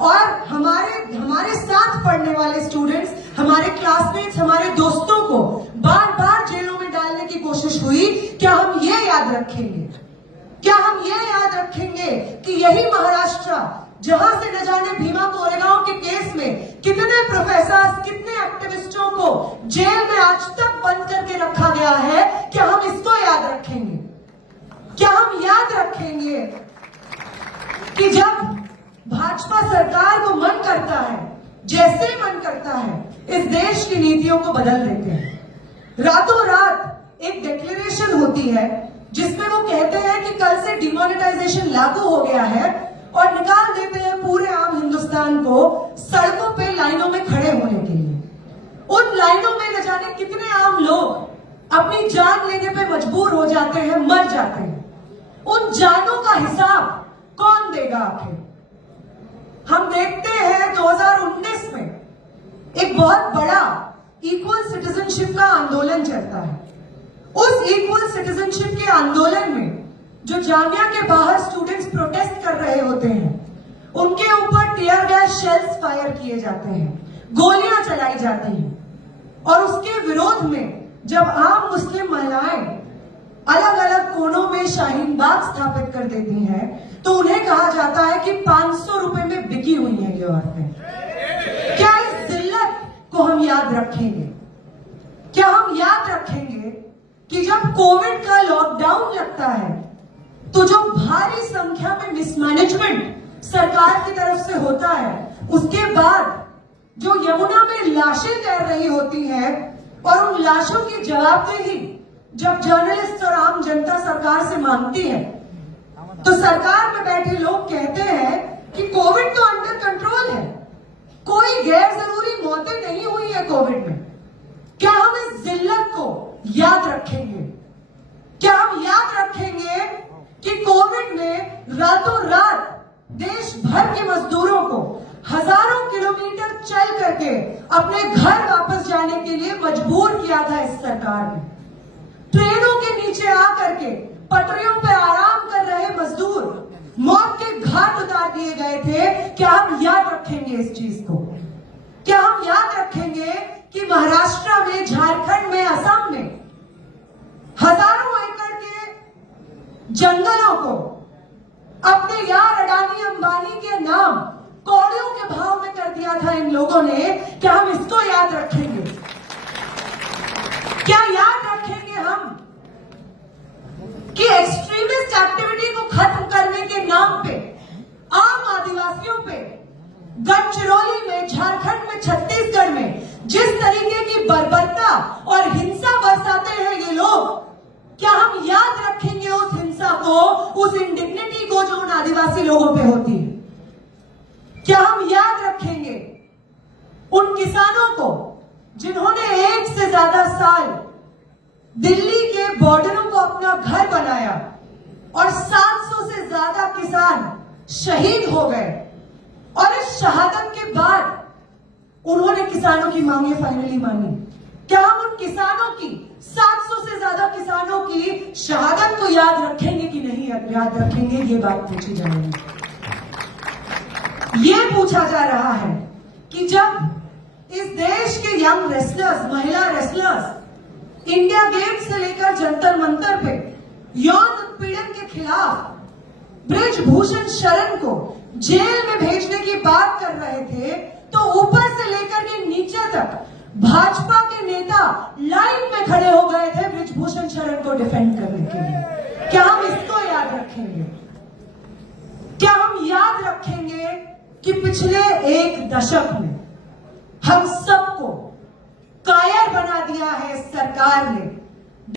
और हमारे साथ पढ़ने वाले स्टूडेंट्स, हमारे क्लासमेट्स, हमारे दोस्तों को बार बार जेलों में डालने की कोशिश हुई। क्या हम ये याद रखेंगे? क्या हम ये याद रखेंगे कि यही महाराष्ट्र, जहां से न जाने भीमा कोरेगांव के केस में कितने प्रोफेसर, कितने एक्टिविस्टों को जेल में आज तक बंद करके रखा गया है, क्या हम इसको याद रखेंगे? क्या हम याद रखेंगे कि जब भाजपा सरकार को मन करता है, जैसे ही मन करता है, इस देश की नीतियों को बदल देते हैं। रातों रात एक डिक्लेरेशन होती है जिसमें वो कहते हैं कि कल से डिमोनेटाइजेशन लागू हो गया है और निकाल देते हैं पूरे आम हिंदुस्तान को सड़कों पे लाइनों में खड़े होने के लिए। उन लाइनों में न जाने कितने आम लोग अपनी जान लेने पे मजबूर हो जाते हैं, मर जाते हैं। उन जानों का हिसाब कौन देगा आखिर? हम देखते हैं 2019 में एक बहुत बड़ा इक्वल सिटीजनशिप का आंदोलन चलता है। उस इक्वल सिटीजनशिप के आंदोलन में जो जामिया के बाहर स्टूडेंट्स प्रोटेस्ट कर रहे होते हैं, उनके ऊपर टीयर गैस शेल्स फायर किए जाते हैं, गोलियां चलाई जाती हैं। और उसके विरोध में जब आम मुस्लिम महिलाएं अलग अलग कोनों में शाहीन बाग स्थापित कर देती हैं, तो उन्हें कहा जाता है कि 500 रुपए में बिकी हुई है ये औरतें। क्या इस जिल्लत को हम याद रखेंगे? क्या हम याद रखेंगे कि जब कोविड का लॉकडाउन लगता है तो जो भारी संख्या में मिसमैनेजमेंट सरकार की तरफ से होता है, उसके बाद जो यमुना में लाशें तैर रही होती हैं और उन लाशों की जवाबदेही जब जर्नलिस्ट और आम जनता सरकार से मांगती है, तो सरकार में बैठे लोग कहते हैं कि कोविड तो अंडर कंट्रोल है, कोई गैर जरूरी मौतें नहीं हुई है कोविड में। क्या हम इस जिल्लत को याद रखेंगे? क्या हम याद रखेंगे कि कोविड में रातों रात देश भर के मजदूरों को हजारों किलोमीटर चल करके अपने घर वापस जाने के लिए मजबूर किया था इस सरकार ने? ट्रेनों के नीचे आकर के पटरियों पर आराम कर रहे मजदूर मौत के घाट उतार दिए गए थे। क्या हम याद रखेंगे इस चीज को? क्या हम याद रखेंगे कि महाराष्ट्र में, झारखंड में, असम में हजारों एकड़ के जंगलों को अपने यार अडानी अंबानी के नाम कौड़ियों के भाव में कर दिया था इन लोगों ने? क्या हम इसको याद रखेंगे? क्या याद रखेंगे हम कि एक्सट्रीमिस्ट एक्टिविटी को खत्म करने के नाम पे आम आदिवासियों पे गढ़चिरौली में, झारखंड में, छत्तीसगढ़ में जिस तरीके की बर्बरता और हिंसा बरसाते हैं ये लोग, क्या हम याद रखेंगे उस हिंसा को, उस इंडिग्निटी को जो उन आदिवासी लोगों पे होती है? क्या हम याद रखेंगे उन किसानों को जिन्होंने 1 से ज्यादा साल दिल्ली के बॉर्डरों को अपना घर बनाया और 700 से ज्यादा किसान शहीद हो गए, और इस शहादत के बाद उन्होंने किसानों की मांगे फाइनली मानी? क्या हम उन किसानों की, 700 से ज्यादा किसानों की शहादत को याद रखेंगे कि नहीं याद रखेंगे? ये बात पूछी जा रही है। ये पूछा जा रहा है कि जब इस देश के यंग रेसलर्स, महिला रेसलर्स इंडिया गेट से लेकर जंतर मंतर पे यौन उत्पीड़न के खिलाफ ब्रिजभूषण शरण को जेल में भेजने की बात कर रहे थे, तो ऊपर से लेकर के नीचे तक भाजपा के नेता लाइन में खड़े हो गए थे ब्रिजभूषण शरण को डिफेंड करने के लिए। क्या हम इसको याद रखेंगे? क्या हम याद रखेंगे कि पिछले 1 दशक में हम सबको कायर बना दिया है इस सरकार ने?